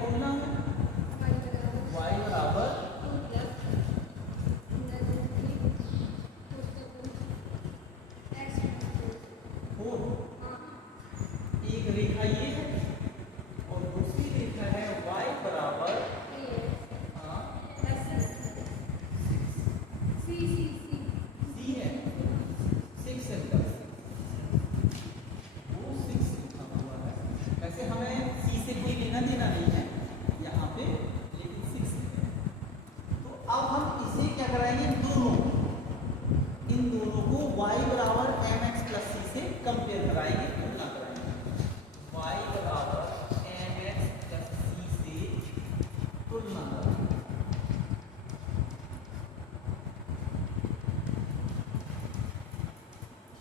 बोलना है y बराबर एक रेखा ये है और दूसरी रेखा है y बराबर सी है 6 है वो 6 लिखा हुआ है। वैसे हमें सी से कोई लेना देना नहीं है यहाँ पे, लेकिन 6 है। तो अब हम इसे क्या कराएंगे, इन दोनों को y बराबर mx प्लस सी से कंपेयर कराएंगे, तुलना कराएंगे। y बराबर mx प्लस सी से तुलना कराएंगे।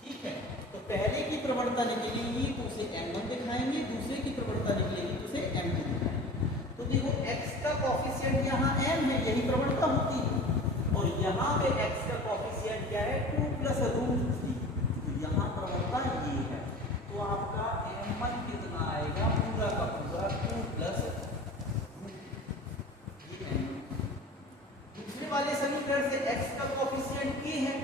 ठीक है, तो पहले की प्रवणता निकलेगी तो उसे m1 दिखाएंगे, दूसरे की प्रवणता निकलेगी तो उसे m2 दिखाएंगे। तो देखो x का कोफिशिएंट यहाँ m है, यही प्रवणता होती है, और यहाँ पे x का कोफिशिएंट क्या है 2 प्लस रूट 3, तो यहाँ प्रवणता ये है। तो आपका m1 कितना आएगा, पूरा का पूरा 2 प्लस ये m1। दूसरे वाले समीकरण से x का कोफिशिएंट k है,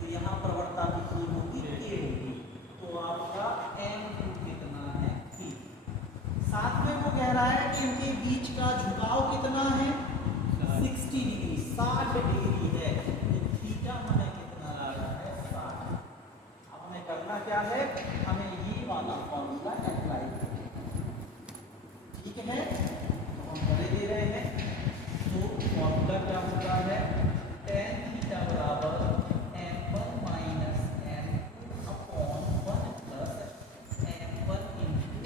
तो यहाँ प्रवणता कितनी होगी, k होगी। तो आपका m2 कितना है, k। साथ में वो कह रहा है कि इनके बीच का झुकाव कितना है, 60 डिग्री, 60 डिग्री है। तो थीटा हमें कितना आ रहा है, 60। अब हमें करना क्या है, हमें ये वाला फॉर्मूला अप्लाई करना है। ठीक है, तो हम करे दे रहे हैं। तो फॉर्मूला क्या होता है, tan थीटा बराबर m1 minus m2 upon 1 plus m1 into,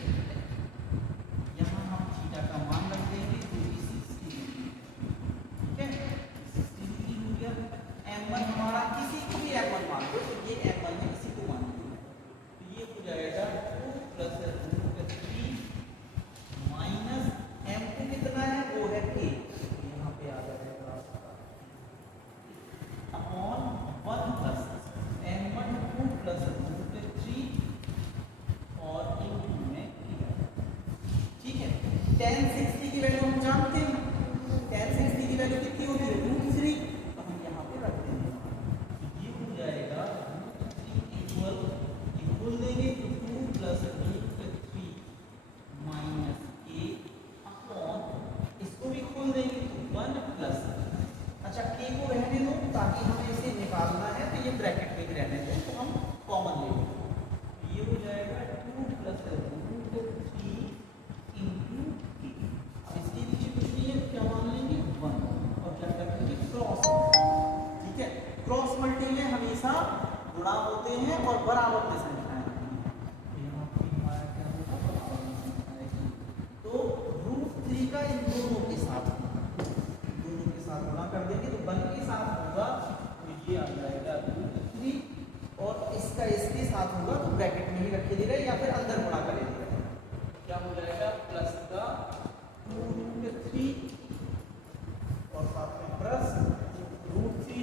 यहाँ हम थीटा का मान रख देंगे जो कि 60 डिग्री। ठीक है, 60 डिग्री हो गया। m1 हमारा किसी को भी m1 मान लो, तो ये m1 है, किसी को मान लो, तो ये हो जाएगा 2 प्लस रूट 3 माइनस m2 कितना है, वो है k, यहाँ पे आ जाएगा upon 1 plus m1 2 plus root 3 और इंटू में किया। ठीक है, tan 60 की वैल्यू हम जानते हैं, tan 60 की वैल्यू कितनी होती है, √3, तो हम यहाँ पे रख देंगे। तो ये हो जाएगा √3 इक्वल देंगे तो 2 प्लस √3 माइनस k अपॉन, इसको भी खोल देंगे तो 1 प्लस, अच्छा k को रहने दो ताकि हमें इसे निकालना है, तो ये ब्रैकेट में ही रहने दो, तो हम कॉमन ले लेंगे। तो ये हो जाएगा 2 प्लस √3 इंटू k। अब इसके नीचे कुछ नहीं है, क्या मान लेंगे 1, और क्या कर लेंगे क्रॉस। ठीक है, क्रॉस मल्टी में हमेशा गुणा होते हैं और बराबर में संख्याएं होती हैं। तो हमारा क्या होगा, बराबर में संख्याएं की। तो √3 का इन दोनों के साथ गुणा कर देंगे, तो 1 के साथ होगा तो ये आ जाएगा √3, और इसका इसके साथ होगा तो ब्रैकेट में ही रखे दे रहे या फिर अंदर गुणा करे दे रहे, क्या हो जाएगा प्लस का 2√3 और साथ में प्लस √3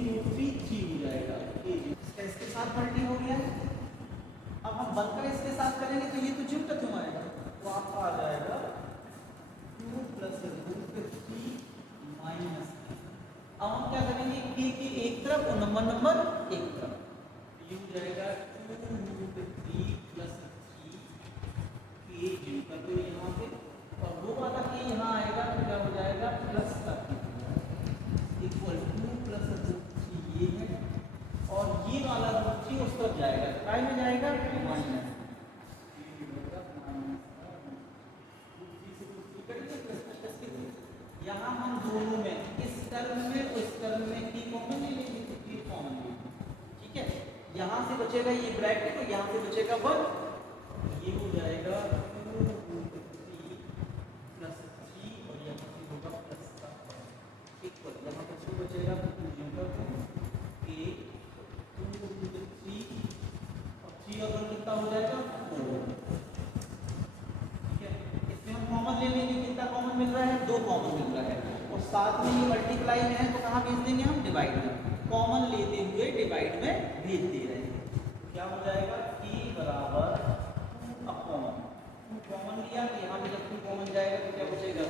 3 हो जाएगा, इसका इसके साथ मल्टी हो गया। अब हम 1 का इसके साथ करेंगे तो ये तो चिपटा क्यों आएगा, तो आपका आ जाएगा 2 प्लस √3 माइनस। अब हम क्या करेंगे, k की एक तरफ और नंबर एक तरफ, ये हो जाएगा 2√3 प्लस 3 k जिनका तो यहाँ पे, और वो वाला k यहाँ आएगा तो क्या हो जाएगा प्लस का इक्वल 2 प्लस √3 ये है, और ये वाला √3 उस तरफ जाएगा, काय में जाएगा माइनस, यहाँ हम दोनों में इस टर्म में उस टर्म में की कॉमन ले लेंगे, तो की कॉमन ले लेंगे। ठीक है, यहाँ से बचेगा ये ब्रैकेट और यहाँ से बचेगा 1, ये हो जाएगा 2√3 प्लस 3 और यहाँ से होगा प्लस का इक्वल, यहाँ पर जो बचेगा तो का k 2√3 और 3 अगर कितना हो जाएगा 4। ठीक है, इसमें हम कॉमन ले लेंगे, कितना कॉमन मिल रहा है, 2 कॉमन मिल रहा है, और साथ में ये मल्टीप्लाई में है तो कहाँ भेज देंगे हम, डिवाइड में, कॉमन लेते हुए डिवाइड में भेज दे रहे हैं। क्या हो जाएगा k बराबर 2 अपॉन 2 कॉमन लिया, तो यहाँ पे जब 2 कॉमन जाएगा तो क्या बचेगा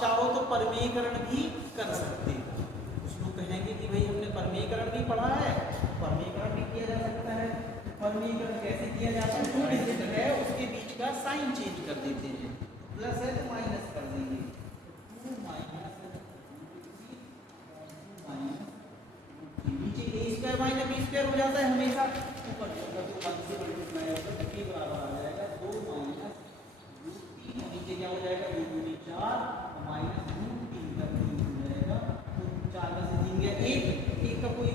चाहो तो परमेयीकरण भी कर सकते हो। कुछ लोग कहेंगे कि भाई हमने परमेयीकरण भी पढ़ा है, परमेयीकरण भी किया जा सकता है। परमेयीकरण कैसे किया जाता है? दो डिजिट है उसके बीच का साइन चेंज कर देते हैं, प्लस है तो माइनस कर देंगे, 2 माइनस नीचे a square minus b square हो जाता है हमेशा, ऊपर जो 1 से मल्टीप्लाई होगा तो के बराबर आ जाएगा 2 माइनस रूट 3, और नीचे क्या हो जाएगा 2 दूनी 4 और माइनस रूट 3 का 3 हो जाएगा, तो 4 का से 3 गया 1, 1 का कोई